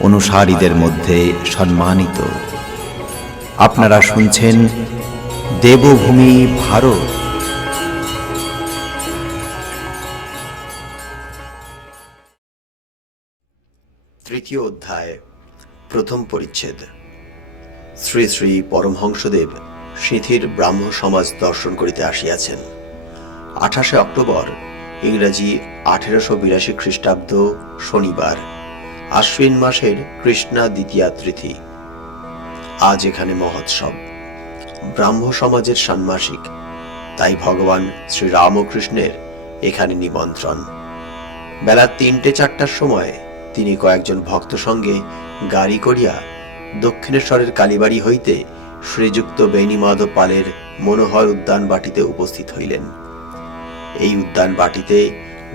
অনুসারীদের মধ্যে সম্মানিত। আপনারা শুনছেন দেবভূমি ভারত। তৃতীয় অধ্যায়, প্রথম পরিচ্ছেদ। শ্রী শ্রী পরমহংসদেব সিথির ব্রাহ্ম সমাজ দর্শন করিতে আসিয়াছেন। আঠাশে অক্টোবর ইংরাজি আঠেরোশো বিরাশি খ্রিস্টাব্দ শনিবার। আশ্বিন মাসের কৃষ্ণা দ্বিতীয়া তিথি। আজ এখানে মহোৎসব। ব্রাহ্ম সমাজের ষান্মাসিক। তাই ভগবান শ্রী রামকৃষ্ণের এখানে নিমন্ত্রণ। বেলা তিনটে চারটার সময় তিনি কয়েকজন ভক্ত সঙ্গে গাড়ি করিয়া দক্ষিণেশ্বরের কালীবাড়ি হইতে শ্রীযুক্ত বেণীমাধব পালের মনোহর উদ্যান বাটিতে উপস্থিত হইলেন। এই উদ্যান বাটিতে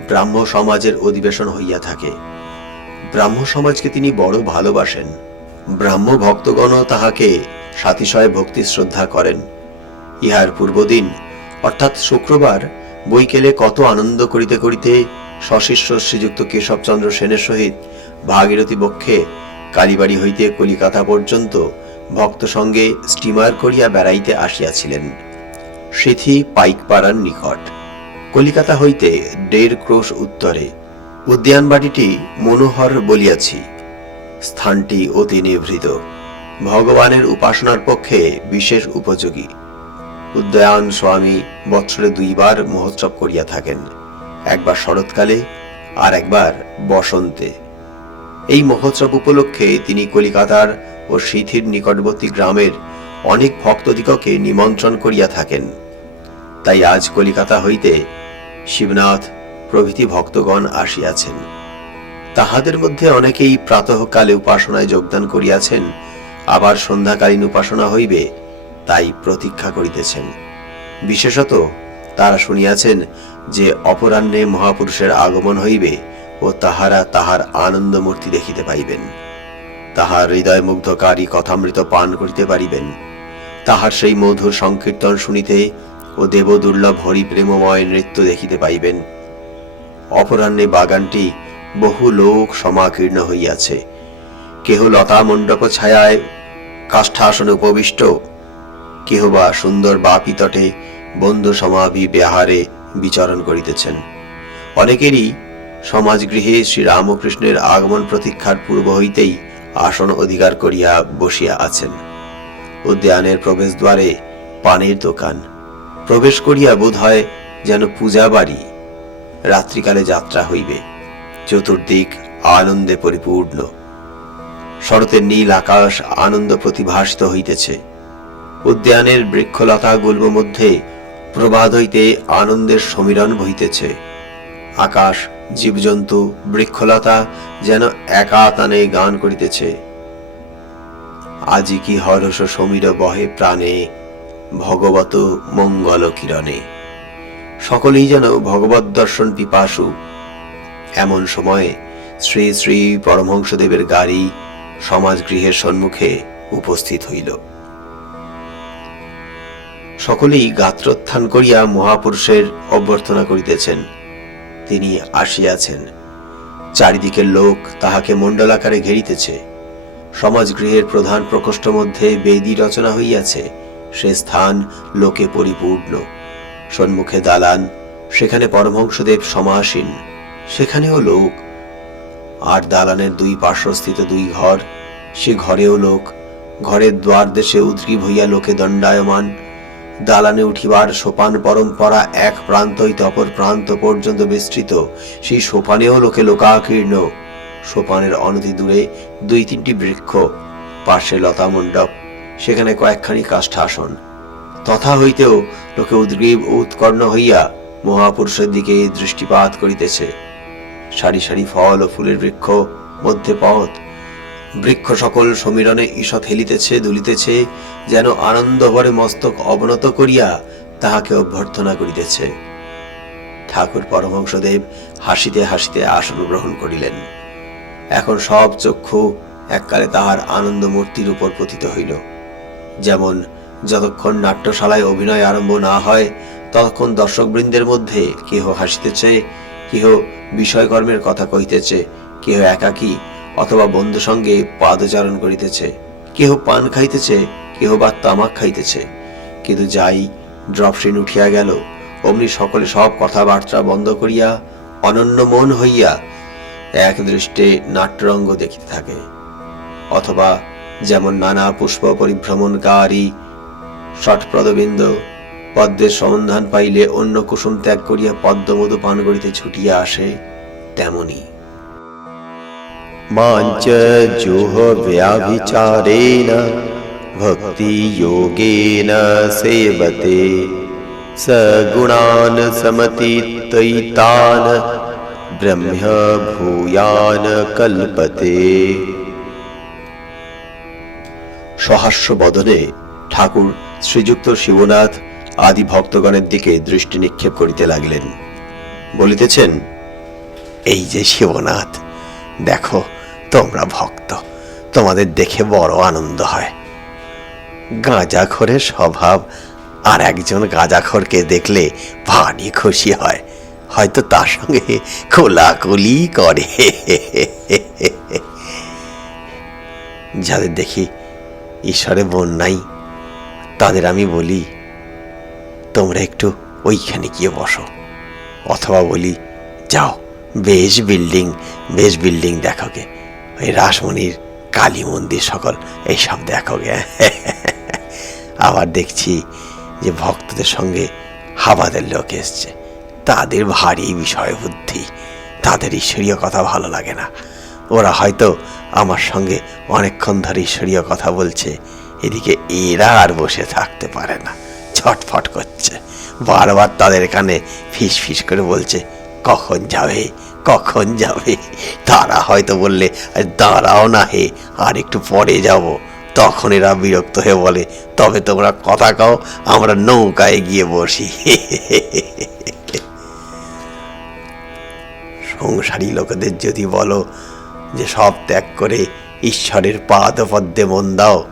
ব্রাহ্ম সমাজের অধিবেশন হইয়া থাকে। ব্রাহ্ম সমাজকে তিনি বড় ভালোবাসেন। ব্রাহ্ম ভক্তগণও তাহাকে সাতিশয় ভক্তি শ্রদ্ধা করেন। ইহার পূর্বদিন, অর্থাৎ শুক্রবার, বৈকেলে কত আনন্দ করিতে করিতে সশিষ্য শ্রীযুক্ত কেশবচন্দ্র সেনের সহিত ভাগীরথী বক্ষে কালীবাড়ি হইতে কলিকাতা পর্যন্ত ভক্ত সঙ্গে স্টিমার করিয়া বেড়াইতে আসিয়াছিলেন। সিথি পাইকপাড়ার নিকট। কলিকাতা হইতে দেড় ক্রোশ উত্তরে উদ্যানবাটিটি মনোহর বলিয়াছি। স্থানটি অতি নিভৃত। ভগবানের উপাসনার পক্ষে বিশেষ উপযোগী। উদ্যান স্বামী বৎসরে দুইবার মহোৎসব করিয়া থাকেন, একবার শরৎকালে আর একবার বসন্তে। এই মহোৎসব উপলক্ষে তিনি কলিকাতার ও সিথির নিকটবর্তী গ্রামের অনেক ভক্তদিগকে নিমন্ত্রণ করিয়া থাকেন। তাই আজ কলিকাতা হইতে শিবনাথ প্রভৃতি ভক্তগণ আসিয়াছেন। তাহাদের মধ্যে অনেকেই প্রাতঃকালে উপাসনায় যোগদান করিয়াছেন, আবার সন্ধ্যাকালীন উপাসনা হইবে, তাই প্রতীক্ষা করিতেছেন। বিশেষত তারা শুনিয়াছেন যে অপরাহ্নে মহাপুরুষের আগমন হইবে ও তাহারা তাহার আনন্দ মূর্তি দেখিতে পাইবেন। তাহার হৃদয় মুগ্ধকারী কথামৃত পান করিতে পারিবেন। তাহার সেই মধুর সংকীর্তন শুনিতে ও দেব দুর্লভ হরি প্রেমময় নৃত্য দেখিতে পাইবেন। অপরাহ্নে বাগানটি বহু লোক সমাকীর্ণ হইয়াছে। কেহ লতা মণ্ডপ ছায়ায় কাষ্ঠাসনে উপবিষ্ট কেহ বা সুন্দর বাপি তটে বন্ধু সমাভি বিহারে বিচরণ করিতেছেন। অনেকেরই সমাজগৃহে শ্রী রামকৃষ্ণের আগমন প্রতীক্ষার পূর্ব হইতেই আসন অধিকার করিয়া বসিয়া আছেন। উদ্যানের প্রবেশদ্বারে পানের দোকান। প্রবেশ করিয়া বোধ হয় যেন পূজা বাড়ি রাত্রিকালে যাত্রা হইবে। চতুর্দিক আনন্দে পরিপূর্ণ। শরতের নীল আকাশ আনন্দ প্রতিভাসিত হইতেছে। উদ্যানের বৃক্ষলতা গুল্ম মধ্যে প্রবাদ হইতে আনন্দের সমীরণ বহিতেছে। আকাশ, জীবজন্তু, বৃক্ষলতা যেন একা তানে গান করিতেছে। আজি কি হরস সমীর বহে প্রাণে, ভগবত মঙ্গল কিরণে। সকলেই যেন ভগবত দর্শন পিপাসু। এমন সময়ে শ্রী শ্রী পরমহংসদেবের গাড়ি সমাজগৃহের সম্মুখে উপস্থিত হইল। সকলেই গাত্রোত্থান করিয়া মহাপুরুষের অভ্যর্থনা করিতেছেন। তিনি আসিয়াছেন। চারিদিকের লোক তাহাকে মণ্ডলাকারে ঘেরিতেছে। সমাজগৃহের প্রধান প্রকোষ্ঠ মধ্যে বেদি রচনা হইয়াছে। সে স্থান লোকে পরিপূর্ণ। সম্মুখে দালান, সেখানে পরমহংসদেব সমাসীন, সেখানেও লোক। আর দালানের দুই পার্শ্বস্থিত দুই ঘর, সে ঘরেও লোক। ঘরের দ্বার দেশে উদ্গ্রীব হইয়া লোকে দণ্ডায়মান। দালানে উঠিবার সোপান পরম্পরা এক প্রান্ত হইতে অপর প্রান্ত পর্যন্ত বিস্তৃত। সেই সোপানেও লোকে লোকাকীর্ণ। সোপানের অনতি দূরে দুই তিনটি বৃক্ষ, পাশে লতা মণ্ডপ সেখানে কয়েকখানি কাষ্ঠাসন। তথা হইতেও লোকে উদ্গ্রীব ও উৎকর্ণ হইয়া মহাপুরুষের দিকে দৃষ্টিপাত করিতেছে। সারি সারি ফল ও ফুলের বৃক্ষ, মধ্যে পথ। বৃক্ষ সকল সমীরণে ঈষৎ হেলিতেছে, দুলিতেছে, যেন আনন্দ ভরে মস্তক অবনত করিয়া তাহাকে অভ্যর্থনা করিতেছে। ঠাকুর পরমহংসদেব হাসিতে হাসিতে আসন গ্রহণ করিলেন। এখন সব চক্ষু এককালে তাহার আনন্দ মূর্তির উপর পতিত হইল। যেমন যতক্ষণ নাট্যশালায় অভিনয় আরম্ভ না হয়, ততক্ষণ দর্শকবৃন্দের মধ্যে কেহ হাসিতেছে, কেহ বিষয়কর্মের কথা কহিতেছে, কেহ একাকী অথবা বন্ধু সঙ্গে পাদচারণ করিতেছে, কেহ পান খাইতেছে, কেহ বা তামাক খাইতেছে। কিন্তু যাই ড্রপসিন উঠিয়া গেল, অমনি সকলে সব কথাবার্তা বন্ধ করিয়া অনন্য মন হইয়া এক দৃষ্টে নাট্যরঙ্গ দেখিতে থাকে। অথবা যেমন নানা পুষ্প পরিভ্রমণকারী ষটপ্রদবিন্দ পদ্মের সন্ধান পাইলে অন্য কুসুম ত্যাগ করিয়া পদ্মমধ পান করিতে ছুটিয়া আসে তেমনি। মাঞ্চ জুহ ব্যাভিচারেণ ভক্তি যোগেন সেবতে। সগুণান সমতি তৈতান ব্রহ্ম ভূয়ান কল্পতে। সহাস্য বদনে ঠাকুর শ্রীযুক্ত শিবনাথ আদি ভক্তগণের দিকে দৃষ্টি নিক্ষেপ করিতে লাগলেন। বলিতেছেন, এই যে শিবনাথ, দেখো, তোমরা ভক্ত, তোমাদের দেখে বড় আনন্দ হয়। গাঁজাখোরের স্বভাব, আর একজন গাঁজাখোরকে দেখলে ভারী খুশি হয়। হয়তো তার সঙ্গে কোলাকুলি করে। যাদের দেখি ঈশ্বরে বোন নাই তাদের আমি বলি, তোমরা একটু ওইখানে গিয়ে বসো। অথবা বলি, যাও, বেশ বিল্ডিং বেশ বিল্ডিং দেখোগে ওই রাসমণির কালী মন্দির সকল এইসব দেখোগে আবার দেখছি যে ভক্তদের সঙ্গে হাবাদের লোক এসছে। তাদের ভারী বিষয় বুদ্ধি তাদের ঈশ্বরীয় কথা ভালো লাগে না। ওরা হয়তো আমার সঙ্গে অনেকক্ষণ ধরে ঈশ্বরীয় কথা বলছে। এদিকে এরা আর বসে থাকতে পারে না। ছটফট করছে। বারবার তাদের কানে ফিস ফিস করে বলছে, কখন যাবে? কখন যাবে? তারা হয়তো বললে "আরে দাঁড়াও না হে, আর একটু পরে যাব। তখন এরা বিরক্ত হয়ে বলে, তবে তোমরা কথা কাও, আমরা নৌকায় গিয়ে বসি। সংসারী লোকেদের যদি বলো যে, সব ত্যাগ করে ঈশ্বরের পাদপদ্মে মন দাও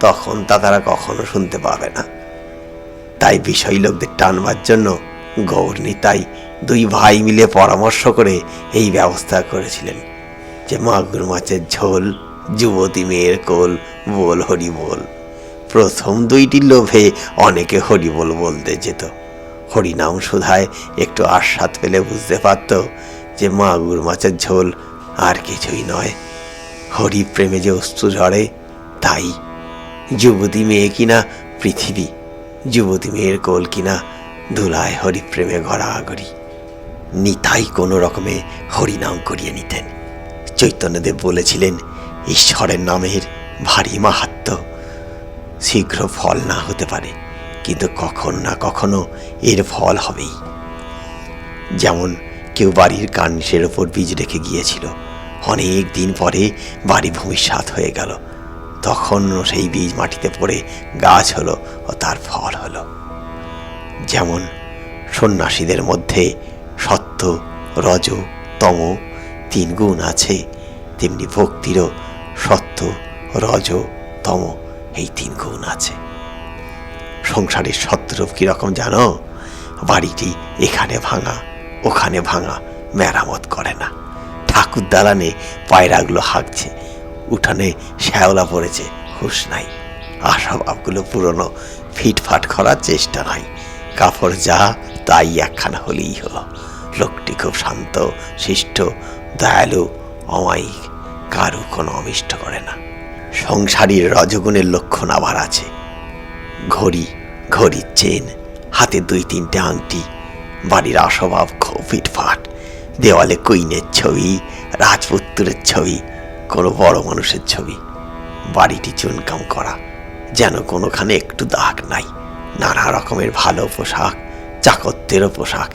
তখন তা তারা কখনো শুনতে পাবে না। তাই বিষয় লোকদের টানবার জন্য গৌরনী তাই দুই ভাই মিলে পরামর্শ করে এই ব্যবস্থা করেছিলেন যে মাগুর মাছের ঝোল, যুবতী মেয়ের কোল, বল, হরি বল। প্রথম দুইটি লোভে অনেকে হরি বল বলতে যেত। হরিনাম সুধায় একটু আস্বাদ পেলে বুঝতে পারত যে মাগুর মাছের ঝোল আর কিছুই নয়। হরি প্রেমে যে অস্ত্র ঝরে, তাই যুবতী মেয়ে কিনা পৃথিবী, যুবতী মেয়ের কোল কিনা ধুলায় হরিপ্রেমে গড়াগড়ি। নিতাই কোনো রকমে হরিনাম করিয়ে নিতেন। চৈতন্যদেব বলেছিলেন, ঈশ্বরের নামের ভারী মাহাত্ম শীঘ্র ফল না হতে পারে, কিন্তু কখন না কখনো এর ফল হবেই। যেমন কেউ বাড়ির কানসের ওপর বীজ রেখে গিয়েছিল, অনেক দিন পরে বাড়ি ভূমিষ্যাত হয়ে গেল। তখন সেই বীজ মাটিতে পড়ে গাছ হলো ও তার ফল হলো। যেমন সন্ন্যাসীদের মধ্যে সত্য, রজ, তম তিন গুণ আছে, তেমনি ভক্তিরও সত্য, রজ, তম এই তিন গুণ আছে। সংসারের সত্যরূপ কীরকম জানো? বাড়িটি এখানে ভাঙা, ওখানে ভাঙা, মেরামত করে না। ঠাকুর দালানে পায়রাগুলো হাঁকছে উঠানে শ্যাওলা পড়েছে, হুশ নাই। আশাভাবগুলো পুরনো, ফিটফাট করার চেষ্টা নাই। কাপড় যা, তাই একখানা হলেই হলো। লোকটি খুব শান্ত, শিষ্ট, দয়ালু, অমায়িক, কারু কোনো অমিষ্ট করে না। সংসারীর রজগুণের লক্ষণ আবার আছে। ঘড়ি, ঘড়ির চেন, হাতে দুই তিনটে আংটি, বাড়ির আসবাব খুব ফিটফাট। দেওয়ালে কুইনের ছবি, রাজপুত্রের ছবি কোনো বড় মানুষের ছবি, বাড়িটি চুনকাম করা, যেন কোনোখানে একটু দাগ নাই। নানা রকমের ভালো পোশাক চাকত্বেরও পোশাক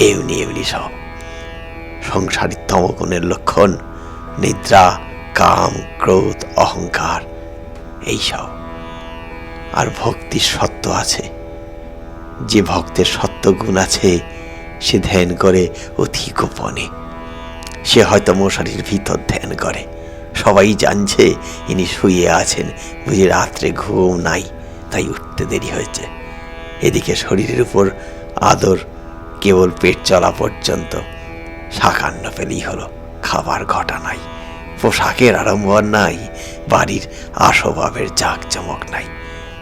এমনি এমনি সব। সংসারী তমগুণের লক্ষণ, নিদ্রা, কাম, ক্রোধ, অহংকার এইসব আর ভক্তির সত্য আছে। যে ভক্তের সত্য গুণ আছে, সে ধ্যান করে অতি গোপনে। সে হয়তো মশারির ভিতর ধ্যান করে। সবাই জানছে, ইনি শুয়ে আছেন, বুঝি রাত্রে ঘুম নাই, তাই উঠতে দেরি হয়েছে। এদিকে শরীরের উপর আদর, কেবল পেট চলা পর্যন্ত সাকান্ন পেলেই হলো, খাবার ঘটা নাই, পোশাকের আড়ম্বর নাই, বাড়ির আসবাবের জাঁকজমক নাই।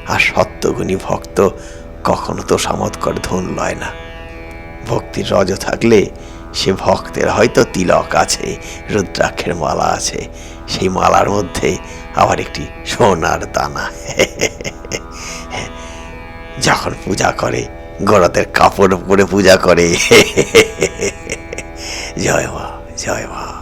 আর সত্যগুণী ভক্ত কখনো তো সামৎকর ধন লয় না। ভক্তির রজ থাকলে সে ভক্তের হয়তো তিলক আছে, রুদ্রাক্ষের মালা আছে, সেই মালার মধ্যে আবার একটি সোনার দানা। যখন পূজা করে গড়াতের কাপড় পরে পূজা করে। জয় মা জয় মা।